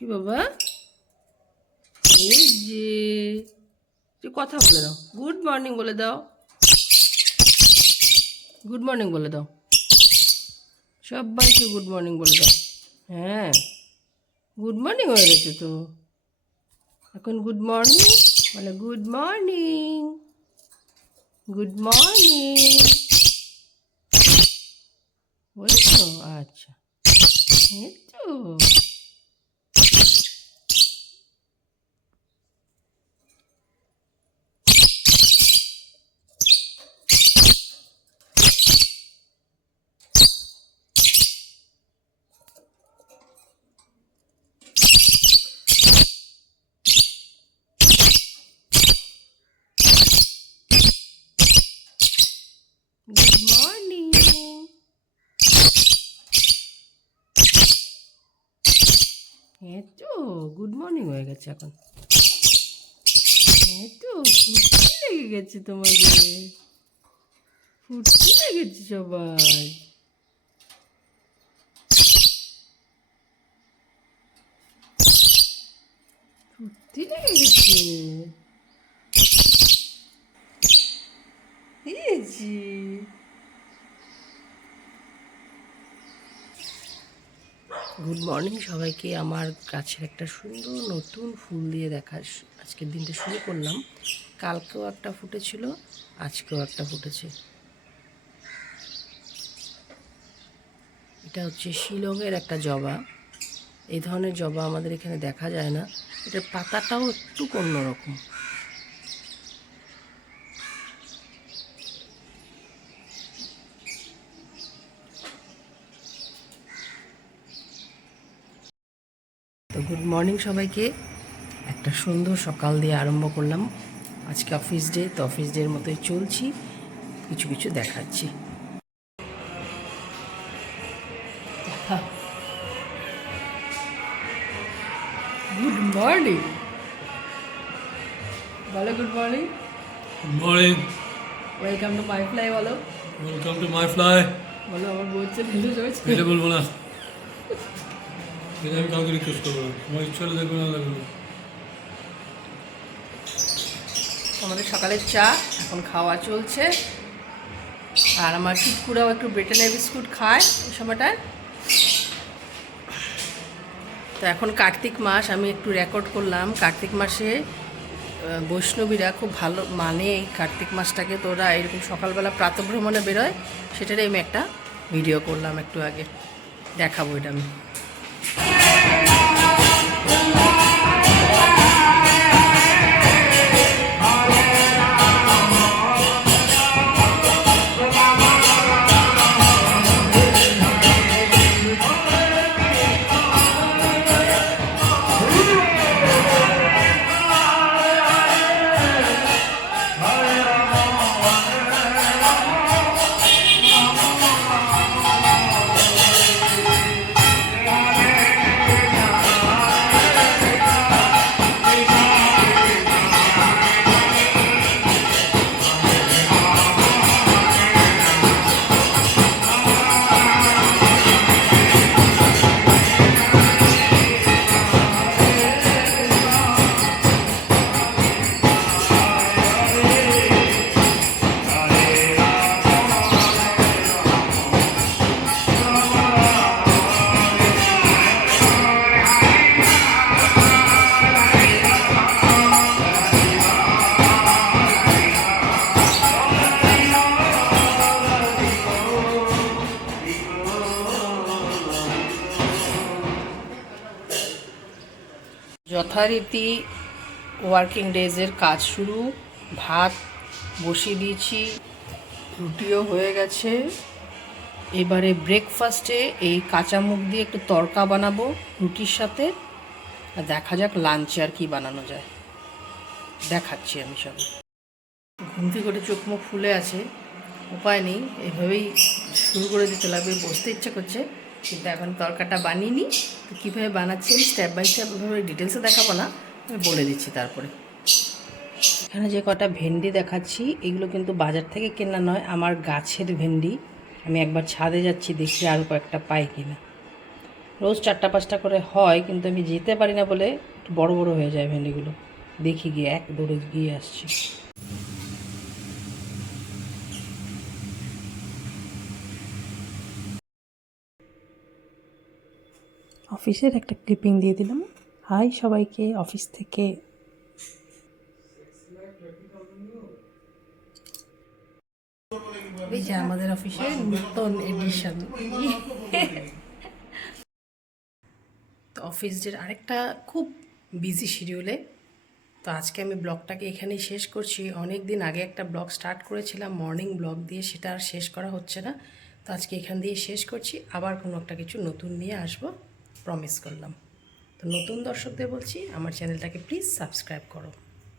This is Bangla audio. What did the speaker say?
কি বাবা? এই যে তুই কথা বলে দাও, গুড মর্নিং বলে দাও, গুড মর্নিং বলে দাও, সবাইকে গুড মর্নিং বলে দাও। হ্যাঁ, গুড মর্নিং হয়ে গেছে তো এখন। গুড মর্নিং বলে, গুড মর্নিং, গুড মর্নিং বলছো? আচ্ছা, এই তো। Good morning. হ্যাঁ তো, গুড মর্নিং হয়ে গেছে এখন। হ্যাঁ তো, ফুর্তি লেগে গেছে তোমাদের, ফুর্তি লেগেছে সবাই। ফুর্তি লেগে গেছে। দিয়েছি। গুড মর্নিং সবাইকে। আমার গাছের একটা সুন্দর নতুন ফুল দিয়ে দেখার আজকের দিনটা শুরু করলাম। কালকেও একটা ফুটেছিল, আজকেও একটা ফুটেছে। এটা হচ্ছে শিলংয়ের একটা জবা। এই ধরনের জবা আমাদের এখানে দেখা যায় না। এটার পাতাটাও একটু অন্যরকম। তো গুড মর্নিং সবাইকে। একটা সুন্দর সকাল দিয়ে আরম্ভ করলাম। আজকে অফিস ডে, তো অফিস ডের মতোই চলছি, কিছু কিছু দেখাচ্ছি। গুড মর্নিং বলো, good morning. Good morning. Welcome to my fly বলো। Welcome to my fly. বলো, আমার বউ হচ্ছে ঢেলে চলছে। এটা বলবো না, এটা আমি কাউকে রিকোয়েস্ট করবো না, আমার ইচ্ছা হলে দেখবো না দেখবো। আমাদের সকালের চা এখন খাওয়া চলছে। আর আমার টিকুরাও একটু ব্রিটানিয়া বিস্কুট খায় এই সময়টায়। তো এখন কার্তিক মাস, আমি একটু রেকর্ড করলাম। কার্তিক মাসে বৈষ্ণবীরা খুব ভালো মানে এই কার্তিক মাসটাকে। তো ওরা এরকম সকালবেলা প্রাতঃভ্রমণে বেরোয়, সেটারই আমি একটা ভিডিও করলাম একটু আগে, দেখাবো এটা আমি। যথারীতি ওয়ার্কিং ডেজের কাজ শুরু। ভাত বসিয়ে দিয়েছি, রুটিও হয়ে গেছে। এবারে ব্রেকফাস্টে এই কাঁচা মুগ দিয়ে একটু তড়কা বানাবো রুটির সাথে। আর দেখা যাক লাঞ্চে আর কি বানানো যায়, দেখাচ্ছি আমি সব। ঘুম থেকে করে চোখ মুখ ফুলে আছে, উপায় নেই, এইভাবেই শুরু করে দিতে লাগবে। বসতে ইচ্ছা করছে, কিন্তু এখন তরকাটা বানিয়ে নিই। তো কীভাবে বানাচ্ছি আমি স্টেপ বাই স্টেপ ওইভাবে ডিটেলসে দেখাবো না, আমি বলে দিচ্ছি তারপরে। এখানে যে কটা ভেন্ডি দেখাচ্ছি, এগুলো কিন্তু বাজার থেকে কেনা নয়, আমার গাছের ভেন্ডি। আমি একবার ছাদে যাচ্ছি, দেখি আরও কয়েকটা পাই কিনা। রোজ 4টা 5টা করে হয়, কিন্তু আমি যেতে পারি না বলে একটু বড় বড় হয়ে যায় ভেন্ডিগুলো। দেখি গিয়ে এক দৌড়ে গিয়ে আসছি। অফিসের একটা ক্লিপিং দিয়ে দিলাম। হাই সবাইকে অফিস থেকে। এই যে আমাদের অফিসের নতুন এডিশন। তো অফিস ডের আরেকটা খুব বিজি শিডিউলে। তো আজকে আমি ব্লগটাকে এখানেই শেষ করছি। অনেক দিন আগে একটা ব্লগ স্টার্ট করেছিলাম মর্নিং ব্লগ দিয়ে, সেটা আর শেষ করা হচ্ছে না। তো আজকে এখান দিয়ে শেষ করছি, আবার কোনো একটা কিছু নতুন নিয়ে আসবো, প্রমিস করলাম। তো নতুন দর্শকদের বলছি আমার চ্যানেলটাকে প্লিজ সাবস্ক্রাইব করো।